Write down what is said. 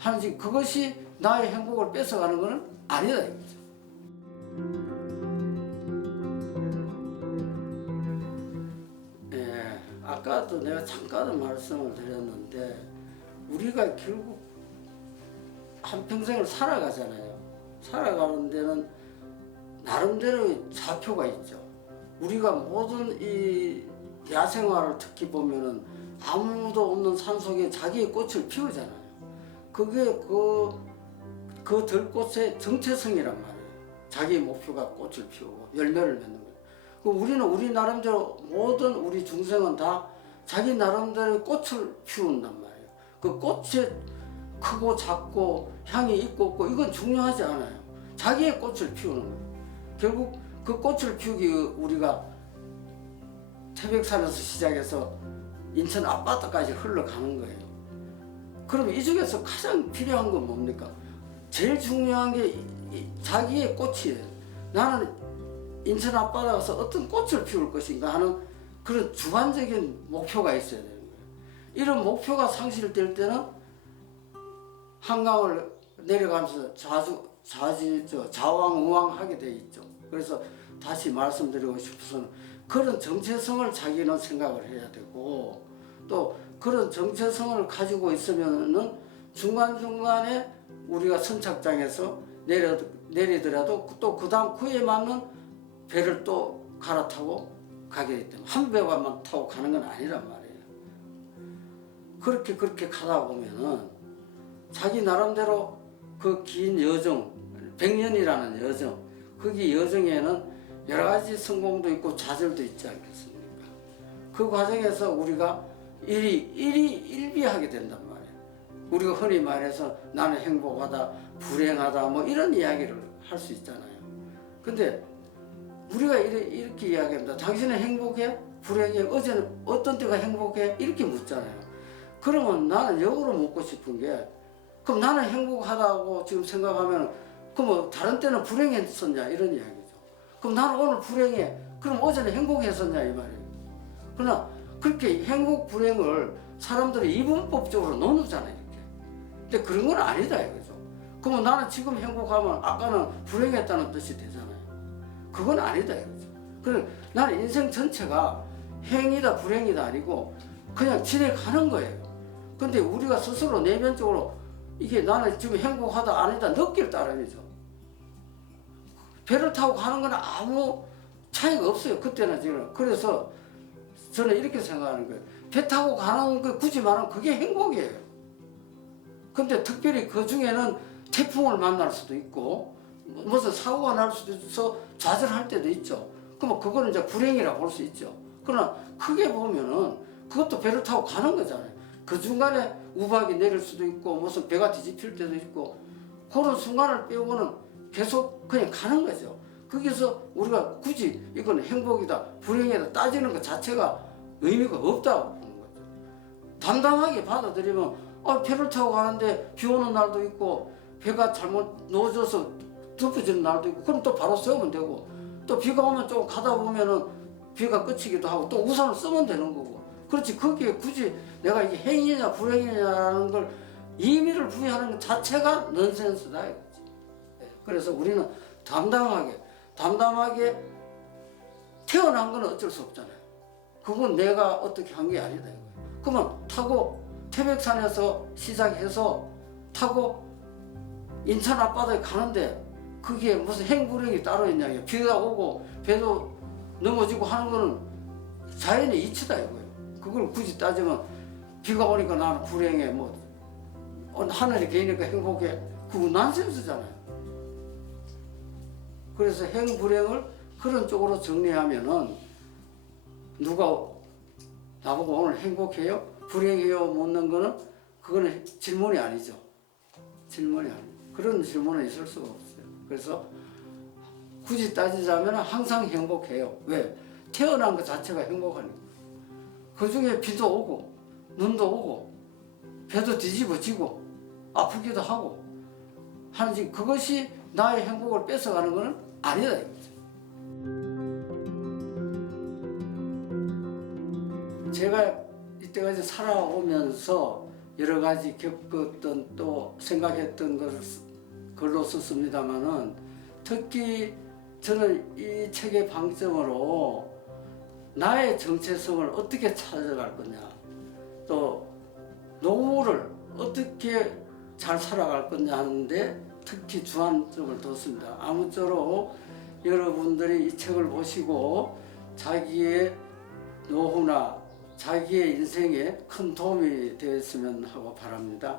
하는지 그것이 나의 행복을 뺏어가는 것은 아니다 이거죠. 예, 아까도 내가 잠깐 말씀을 드렸는데 우리가 결국 한평생을 살아가잖아요. 살아가는 데는 나름대로의 좌표가 있죠. 우리가 모든 이 야생화를 특히 보면은 아무도 없는 산속에 자기의 꽃을 피우잖아요. 그게 그 들꽃의 정체성이란 말이에요. 자기의 목표가 꽃을 피우고 열매를 맺는 거예요. 우리는 우리 나름대로 모든 우리 중생은 다 자기 나름대로 꽃을 피운단 말이에요. 그 꽃이 크고 작고 향이 있고 없고 이건 중요하지 않아요. 자기의 꽃을 피우는 거예요. 결국 그 꽃을 피우기 우리가 태백산에서 시작해서 인천 앞바다까지 흘러가는 거예요. 그럼 이 중에서 가장 필요한 건 뭡니까? 제일 중요한 게 자기의 꽃이에요. 나는 인천 앞바다 가서 어떤 꽃을 피울 것인가 하는 그런 주관적인 목표가 있어야 되는 거예요. 이런 목표가 상실될 때는 한강을 내려가면서 좌왕우왕하게 돼 있죠. 그래서 다시 말씀드리고 싶어서는 그런 정체성을 자기는 생각을 해야 되고 또 그런 정체성을 가지고 있으면은 중간중간에 우리가 선착장에서 내리더라도 또 그 다음 그에 맞는 배를 또 갈아타고 가게 되기 때문에 한 배만 타고 가는 건 아니란 말이에요. 그렇게 가다 보면은 자기 나름대로 그 긴 여정, 100년이라는 여정, 거기 여정에는 여러 가지 성공도 있고 좌절도 있지 않겠습니까? 그 과정에서 우리가 일비하게 된단 말이에요. 우리가 흔히 말해서 나는 행복하다, 불행하다, 뭐 이런 이야기를 할 수 있잖아요. 근데 우리가 이렇게 이야기합니다. 당신은 행복해? 불행해? 어제는 어떤 때가 행복해? 이렇게 묻잖아요. 그러면 나는 역으로 묻고 싶은 게 그럼 나는 행복하다고 지금 생각하면 그럼 다른 때는 불행했었냐 이런 이야기죠. 그럼 나는 오늘 불행해. 그럼 어제는 행복했었냐 이 말이에요. 그러나 그렇게 행복 불행을 사람들이 이분법적으로 나누잖아요 이렇게. 근데 그런 건 아니다 이거죠. 그러면 나는 지금 행복하면 아까는 불행했다는 뜻이 되잖아요. 그건 아니다 이거죠. 그럼 나는 인생 전체가 행이다 불행이다 아니고 그냥 지내가는 거예요. 근데 우리가 스스로 내면적으로 이게 나는 지금 행복하다 아니다 느낄 따름이죠. 배를 타고 가는 건 아무 차이가 없어요. 그때는 지금. 그래서 저는 이렇게 생각하는 거예요. 배 타고 가는 거 굳이 말하면 그게 행복이에요. 근데 특별히 그 중에는 태풍을 만날 수도 있고 무슨 사고가 날 수도 있어 좌절할 때도 있죠. 그럼 그거는 이제 불행이라고 볼 수 있죠. 그러나 크게 보면은 그것도 배를 타고 가는 거잖아요. 그 중간에 우박이 내릴 수도 있고 무슨 배가 뒤집힐 때도 있고 그런 순간을 빼고는 계속 그냥 가는 거죠. 거기서 우리가 굳이 이건 행복이다 불행이다 따지는 것 자체가 의미가 없다고 보는 거죠. 담담하게 받아들이면 배를 타고 가는데 비 오는 날도 있고 배가 잘못 놓아져서 덮어지는 날도 있고 그럼 또 바로 세우면 되고 또 비가 오면 좀 가다 보면은 비가 그치기도 하고 또 우산을 쓰면 되는 거고 그렇지 거기에 굳이 내가 이게 행위냐 불행이냐라는 걸 의미를 부여하는 것 자체가 넌센스다 이거지. 그래서 우리는 담담하게 태어난 건 어쩔 수 없잖아요. 그건 내가 어떻게 한 게 아니다 이거예요. 그러면 타고 태백산에서 시작해서 타고 인천 앞바다에 가는데 그게 무슨 행불행이 따로 있냐. 비가 오고 배도 넘어지고 하는 거는 자연의 이치다 이거예요. 그걸 굳이 따지면 비가 오니까 나는 불행해 뭐 하늘이 개니까 행복해 그거 난센스잖아요. 그래서 행불행을 그런 쪽으로 정리하면은 누가 나보고 오늘 행복해요? 불행해요? 묻는 거는 그거는 질문이 아니죠. 질문이 아니에요. 그런 질문은 있을 수가 없어요. 그래서 굳이 따지자면 항상 행복해요. 왜? 태어난 것 자체가 행복하니까. 그 중에 비도 오고 눈도 오고 배도 뒤집어지고 아프기도 하고 하는지 그것이 나의 행복을 뺏어가는 것은 아니다 이거죠. 제가 이때까지 살아오면서 여러 가지 겪었던 또 생각했던 것을 글로 썼습니다마는 특히 저는 이 책의 방점으로 나의 정체성을 어떻게 찾아갈 거냐, 또 노후를 어떻게 잘 살아갈 거냐 하는데 특히 주안점을 뒀습니다. 아무쪼록 여러분들이 이 책을 보시고 자기의 노후나 자기의 인생에 큰 도움이 되었으면 하고 바랍니다.